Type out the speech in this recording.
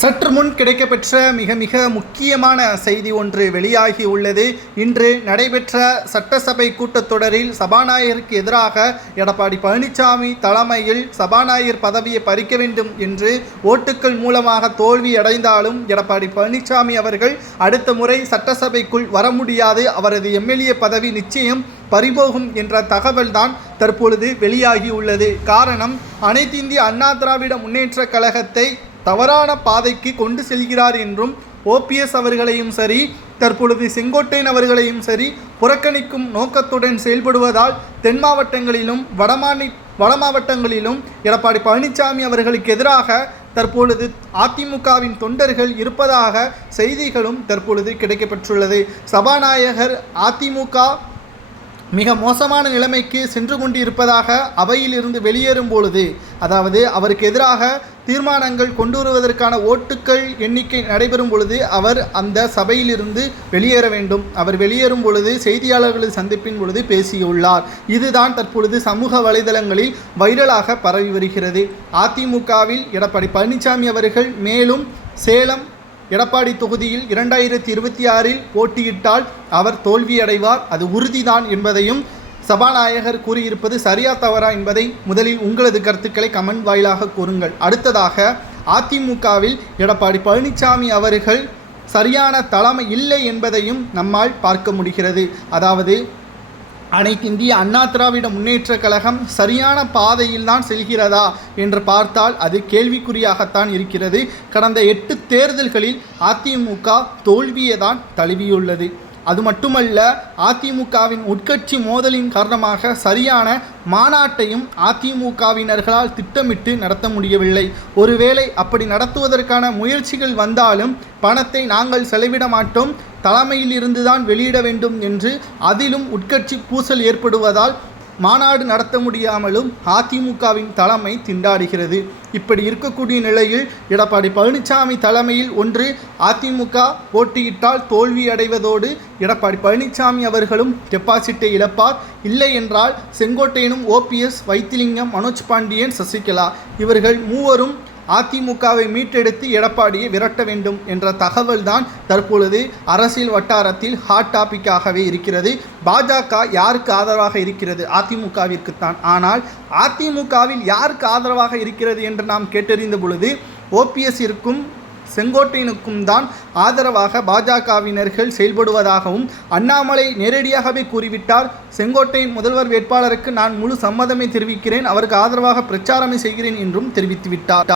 சற்று முன் கிடைக்கப்பெற்ற மிக மிக முக்கியமான செய்தி ஒன்று வெளியாகி உள்ளது. இன்று நடைபெற்ற சட்டசபை கூட்டத்தொடரில் சபாநாயகருக்கு எதிராக எடப்பாடி பழனிசாமி தலைமையில் சபாநாயகர் பதவியை பறிக்க வேண்டும் என்று ஓட்டுக்கள் மூலமாக தோல்வி அடைந்தாலும் எடப்பாடி பழனிசாமி அவர்கள் அடுத்த முறை சட்டசபைக்குள் வர முடியாது. அவரது எம்எல்ஏ பதவி நிச்சயம் பறிபோகும் என்ற தகவல்தான் தற்பொழுது வெளியாகி உள்ளது. காரணம் அனைத்திந்திய அண்ணா திராவிட முன்னேற்ற கழகத்தை தவறான பாதைக்கு கொண்டு செல்கிறார் என்றும் ஓபிஎஸ் அவர்களையும் சரி தற்பொழுது செங்கோட்டையன் அவர்களையும் சரி புறக்கணிக்கும் நோக்கத்துடன் செயல்படுவதால் தென் மாவட்டங்களிலும் வடமாநி வட மாவட்டங்களிலும் எடப்பாடி பழனிசாமி அவர்களுக்கு எதிராக தற்பொழுது அதிமுகவின் தொண்டர்கள் இருப்பதாக செய்திகளும் தற்பொழுது கிடைக்கப்பெற்றுள்ளது. சபாநாயகர் அதிமுக மிக மோசமான நிலைமைக்கு சென்று கொண்டிருப்பதாக அவையிலிருந்து வெளியேறும் பொழுது அதாவது அவருக்கு எதிராக தீர்மானங்கள் கொண்டு வருவதற்கான ஓட்டுக்கள் எண்ணிக்கை நடைபெறும் பொழுது அவர் அந்த சபையிலிருந்து வெளியேற வேண்டும். அவர் வெளியேறும் பொழுது செய்தியாளர்களை சந்திப்பின் பொழுது பேசியுள்ளார். இதுதான் தற்பொழுது சமூக வலைதளங்களில் வைரலாக பரவி வருகிறது. அதிமுகவில் எடப்பாடி பழனிசாமி அவர்கள் மேலும் சேலம் எடப்பாடி தொகுதியில் இரண்டாயிரத்தி இருபத்தி ஆறில் போட்டியிட்டால் அவர் தோல்வியடைவார். அது உறுதிதான் என்பதையும் சபாநாயகர் கூறியிருப்பது சரியா தவறா என்பதை முதலில் உங்களது கருத்துக்களை கமெண்ட் வாயிலாக கூறுங்கள். அடுத்ததாக அதிமுகவில் எடப்பாடி பழனிசாமி அவர்கள் சரியான தலைமை இல்லை என்பதையும் நம்மால் பார்க்க முடிகிறது. அதாவது அனைத்திந்திய அண்ணா திராவிட முன்னேற்றக் கழகம் சரியான பாதையில் தான் செல்கிறதா என்று பார்த்தால் அது கேள்விக்குறியாகத்தான் இருக்கிறது. கடந்த எட்டு தேர்தல்களில் அதிமுக தோல்வியை தான் தழுவியுள்ளது. அது மட்டுமல்ல அதிமுகவின் உட்கட்சி மோதலின் காரணமாக சரியான மாநாட்டையும் அதிமுகவினர்களால் திட்டமிட்டு நடத்த முடியவில்லை. ஒருவேளை அப்படி நடத்துவதற்கான முயற்சிகள் வந்தாலும் பணத்தை நாங்கள் செலவிட மாட்டோம். தலைமையில் இருந்துதான் வெளியிட வேண்டும் என்று அதிலும் உட்கட்சி பூசல் ஏற்படுவதால் மாநாடு நடத்த முடியாமலும் அதிமுகவின் தலைமை திண்டாடுகிறது. இப்படி இருக்கக்கூடிய நிலையில் எடப்பாடி பழனிசாமி தலைமையில் ஒன்று அதிமுக போட்டியிட்டால் தோல்வி அடைவதோடு எடப்பாடி பழனிசாமி அவர்களும் டெபாசிட்டை இழப்பார். இல்லை என்றால் செங்கோட்டையனும் ஓபிஎஸ் வைத்திலிங்கம் மனோஜ் பாண்டியன் சசிகலா இவர்கள் மூவரும் அதிமுகவை மீட்டெடுத்து எடப்பாடியை விரட்ட வேண்டும் என்ற தகவல்தான் தற்பொழுது அரசியல் வட்டாரத்தில் ஹாட் டாபிக்காகவே இருக்கிறது. பாஜக யாருக்கு ஆதரவாக இருக்கிறது? அதிமுகவிற்குத்தான். ஆனால் அதிமுகவில் யாருக்கு ஆதரவாக இருக்கிறது என்று நாம் கேட்டறிந்த பொழுது ஓபிஎஸ்ஸிற்கும் செங்கோட்டையனுக்கும் தான் ஆதரவாக பாஜகவினர்கள் செயல்படுவதாகவும் அண்ணாமலை நேரடியாகவே கூறிவிட்டார். செங்கோட்டையின் முதல்வர் வேட்பாளருக்கு நான் முழு சம்மதமே தெரிவிக்கிறேன். அவருக்கு ஆதரவாக பிரச்சாரமே செய்கிறேன் என்றும் தெரிவித்துவிட்டார்.